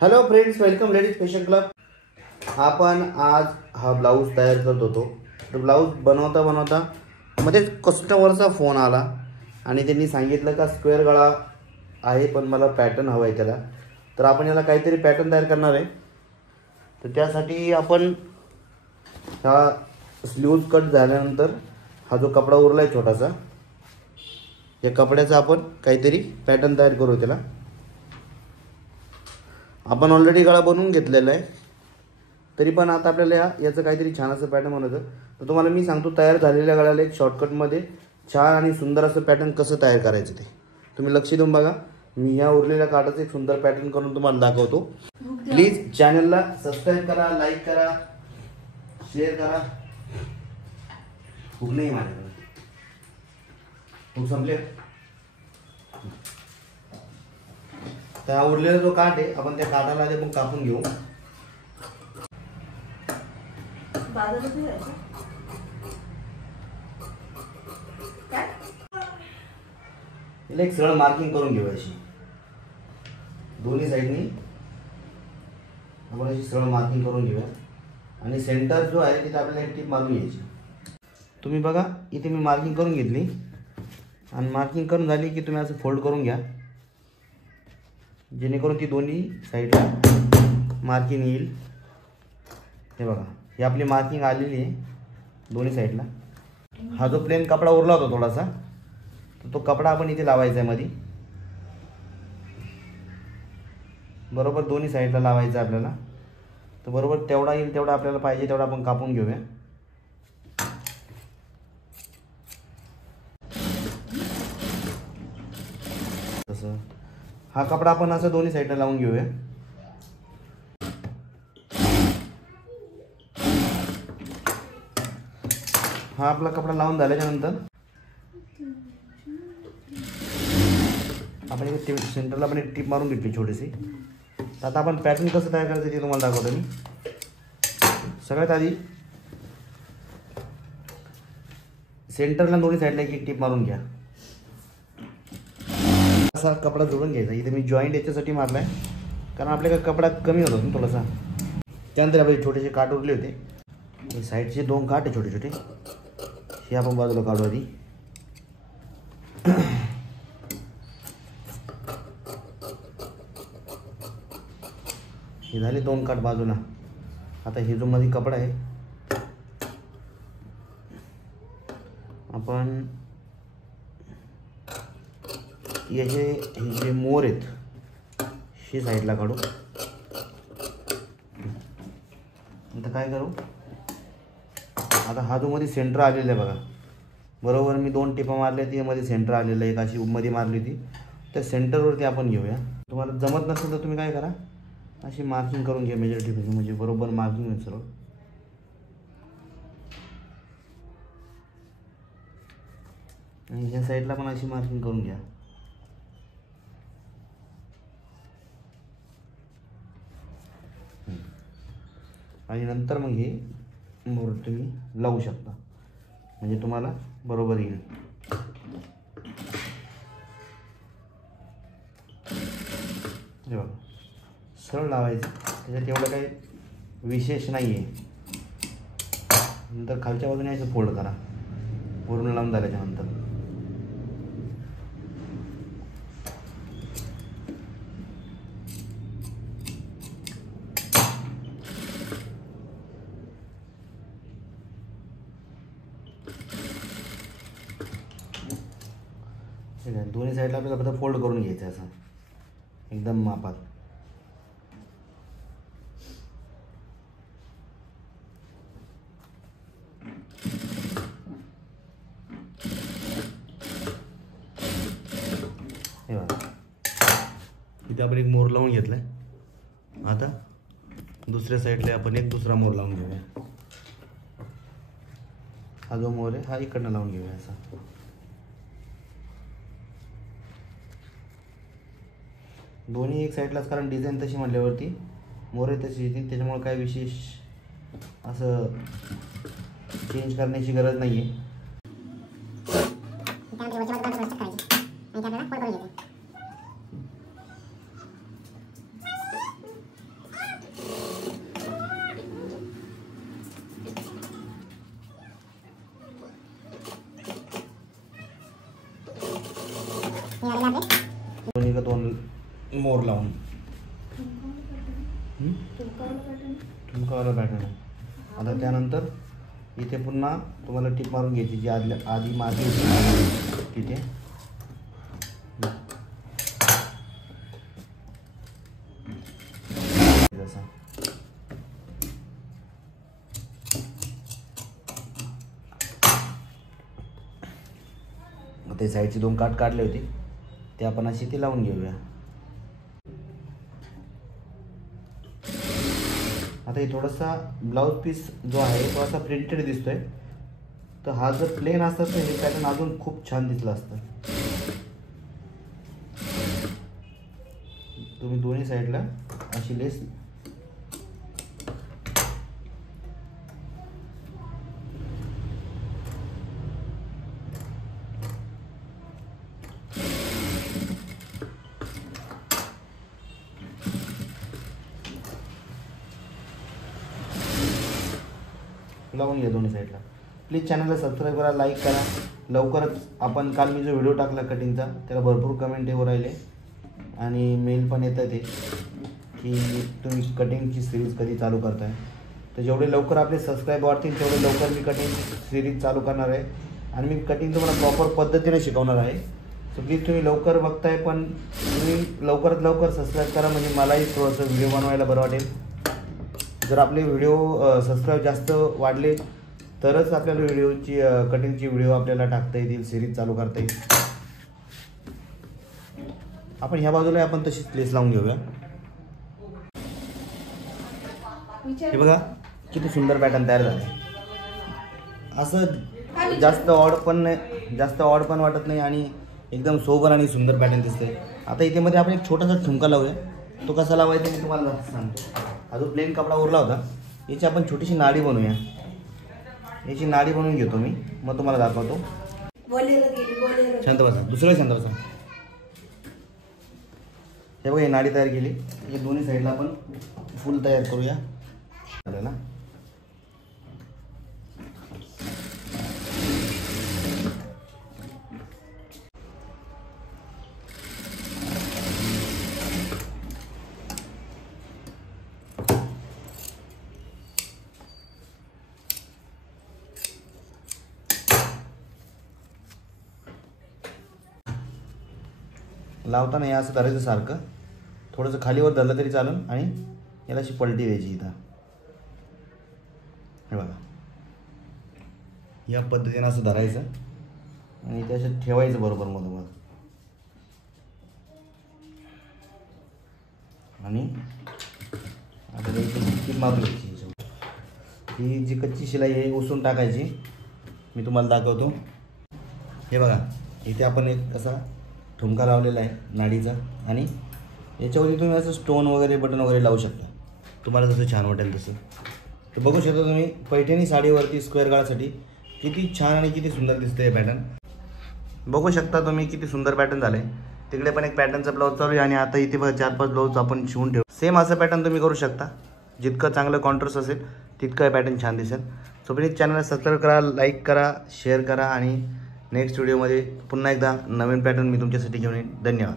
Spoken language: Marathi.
Hello friends, welcome ladies fashion club. आपण आज हा ब्लाऊज तयार करत होतो. तो ब्लाऊज बनवता बनवता मध्येच कस्टमरचा फोन आला आणि त्यांनी सांगितलं का स्क्वेअर गळा आहे पण मला पॅटर्न हवा आहे त्याला. तर आपण याला काहीतरी पॅटर्न तयार करणार आहे. तर त्यासाठी आपण हा स्लीव्ज कट झाल्यानंतर हा जो कपडा उरला आहे छोटासा, या कपड्याचा आपण काहीतरी पॅटर्न तयार करू. त्याला आपण ऑलरेडी गळा बनवून घेतलेला आहे, तरी पण आता आपल्याला याचं काहीतरी छान असं पॅटर्न बनवायचं. तर तुम्हाला मी सांगतो तयार झालेल्या गळ्याला एक शॉर्टकटमध्ये छान आणि सुंदर असं पॅटर्न कसं तयार करायचं ते तुम्ही लक्ष देऊन बघा. मी ह्या उरलेल्या काठाचं एक सुंदर पॅटर्न करून तुम्हाला दाखवतो. प्लीज चॅनलला सबस्क्राईब करा, लाईक करा, शेअर करा. खूप नाही माझ्याकडे खूप संपले. त्या उरलेला जो काठ आहे आपण त्या काठाला आधी आपण कापून घेऊ. एक सरळ मार्किंग करून घेऊ अशी दोन्ही साईडनी. आपण अशी सरळ मार्किंग करून घेऊया आणि सेंटर जो आहे तिथे आपल्याला एक टीप मारून घ्यायची. तुम्ही बघा इथे मी मार्किंग करून घेतली आणि मार्किंग करून झाली की तुम्ही असं फोल्ड करून घ्या, जेणेकरून ती दोन्ही साईडला मार्किंग येईल. हे बघा ही आपली मार्किंग आलेली आहे दोन्ही साईडला. हा जो प्लेन कपडा उरला होता थोडासा, तर तो कपडा आपण इथे लावायचा आहे मध्ये. बरोबर दोन्ही साईडला लावायचा आपल्याला. तर बरोबर तेवढा येईल तेवढा आपल्याला पाहिजे तेवढा आपण कापून घेऊया. तसं हा कपडा आपण असं दोन्ही साईडला लावून घेऊया. हा आपला कपडा लावून झाल्याच्या नंतर आपण एक सेंटरला पण एक टीप मारून घेतली छोटीशी. तर आता आपण पॅटर्न कसं तयार करायचं ते तुम्हाला दाखवतो मी. सगळ्यात आधी सेंटरला दोन्ही साईडला एक टीप मारून घ्या. असा कपडा जोडून घ्यायचा. इथे मी जॉईंट याच्यासाठी मारला आहे कारण आपल्याकडे कपडा कमी होतो ना थोडासा. त्यानंतर आपले छोटेसे काठ उरले होते. साईडचे दोन काठ आहे छोटे छोटे, हे आपण बाजूला काढू आधी. हे झाले दोन काठ बाजूला. आता हे जो मध्ये कपडा आहे आपण याचे हे जे मोर आहेत हे साईडला काढू. आता काय करू, आता हा जो मध्ये सेंटर आलेला आहे बघा, बरोबर मी दोन टिपा मारल्या ती मध्ये सेंटर आलेलं आहे. एक अशी मध्ये मारली होती, त्या सेंटरवरती आपण घेऊया. तुम्हाला जमत नसेल तर तुम्ही काय करा, अशी मार्किंग करून घ्या मेजर टिपची, म्हणजे बरोबर मार्किंग होईल सर्व. आणि ह्या साईडला पण अशी मार्किंग करून घ्या. आणि नंतर मग हे मोर तुम्ही लावू शकता, म्हणजे तुम्हाला बरोबर येईल. हे बघा सरळ लावायचं, त्याच्यात एवढं काही विशेष नाही आहे. नंतर खालच्या बाजूने असं फोल्ड करा वरून लावून झाल्याच्या नंतर. दोन्ही साईडला आपल्याला फक्त फोल्ड करून घ्यायचं असं एकदम मापात. हे बघा इथे आपण एक मोर लावून घेतलाय. आता दुसऱ्या साईडला आपण एक दुसरा मोर लावून घेऊया. हा जो मोर आहे हा इकडनं लावून घेऊया असा. दोन्ही एक साईडलाच, कारण डिझाईन तशी म्हटल्यावरती मोरे तशी येतील, त्याच्यामुळे काय विशेष असं चेंज करण्याची गरज नाही आहे. मोर लावून ठुमकावाला पॅटर्न आहे. आता त्यानंतर इथे पुन्हा तुम्हाला टिप मारून घ्यायची, जी आधी माती होती तिथे जसा ते साईडचे 2 काट काढले होते ते आपण अशी ते लावून घेऊया. आता हे थोडासा ब्लाउज पीस जो आहे तो असा प्रिंटेड दिसतोय, तर हा जर प्लेन असता तर हे पॅटर्न अजून खूप छान दिसलं असतं. तुम्ही दोन्ही साईडला अशी लेस लावून घ्या दोन्ही साईडला. प्लीज चॅनलला सबस्क्राईब करा, लाईक करा. लवकरच आपण काल मी जो व्हिडिओ टाकला कटिंगचा त्याला भरपूर कमेंट येऊ राहिले आणि मेल पण येत आहे की तुम्ही कटिंगची सिरीज कधी चालू करताय. तर जेवढे लवकर आपले सबस्क्राईब वाढतील तेवढे लवकर मी कटिंग सिरीज चालू करणार आहे आणि मी कटिंग तुम्हाला प्रॉपर पद्धतीने शिकवणार आहे. सो प्लीज तुम्ही लवकर बघताय पण तुम्ही लवकरात लवकर सबस्क्राईब करा, म्हणजे मलाही थोडंसं व्हिडिओ बनवायला बरं वाटेल. जर आपले व्हिडिओ सबस्क्राईब जास्त वाढले तरच आपल्याला व्हिडिओची कटिंगची व्हिडिओ आपल्याला टाकता येतील, सिरीज चालू करता येईल. आपण ह्या बाजूला आपण तशीच लेस लावून घेऊया. हे बघा किती सुंदर पॅटर्न तयार झालं. असं जास्त ऑड पण वाटत नाही आणि एकदम सोबर आणि सुंदर पॅटर्न दिसतंय. आता इथे मध्ये आपण एक छोटासा ठुमका लावूया. तो कसा लावायचा मी तुम्हाला सांगतो. हा जो प्लेन कपडा उरला होता याची आपण छोटीशी नाडी बनवूया. याची नाडी बनवून घेतो मी, मग तुम्हाला दाखवतो. शांत बसा, दुसरं शांत बसा. हे बघा ही नाडी तयार केली. हे दोन्ही साईडला आपण फुल तयार करूया. आपल्याला लावताना हे असं धरायचं सारखं, थोडंसं खालीवर धरलं तरी चालेल आणि याला अशी पलटी द्यायची इथं. हे बघा या पद्धतीने असं धरायचं आणि इथे असं ठेवायचं बरोबर मधोमध. आणि आता इथे मारून घ्यायची. ही जी कच्ची शिलाई आहे उसून टाकायची. मी तुम्हाला दाखवतो. हे बघा इथे आपण एक असा ठुमका लावलेला आहे नाडीचा आणि याच्यावरती तुम्ही असं स्टोन वगैरे बटन वगैरे लावू शकता, तुम्हाला जसं छान वाटेल तसं. तर बघू शकता तुम्ही पैठणी साडीवरती स्क्वेअर गळासाठी किती छान आणि किती सुंदर दिसतं हे पॅटर्न. बघू शकता तुम्ही किती सुंदर पॅटर्न झाले. तिकडे पण एक पॅटर्नचा ब्लाऊज चालू आहे आणि आता इथे बघा 4-5 ब्लाऊज आपण शिवून ठेवू. सेम असं पॅटर्न तुम्ही करू शकता. जितकं चांगलं कॉन्ट्रास्ट असेल तितकं हे पॅटर्न छान दिसेल. सो प्लीज चॅनलला सबस्क्राईब करा, लाईक करा, शेअर करा आणि नेक्स्ट व्हिडिओमध्ये पुन्हा एकदा नवीन पॅटर्न मी तुमच्यासाठी घेऊन येईन. धन्यवाद.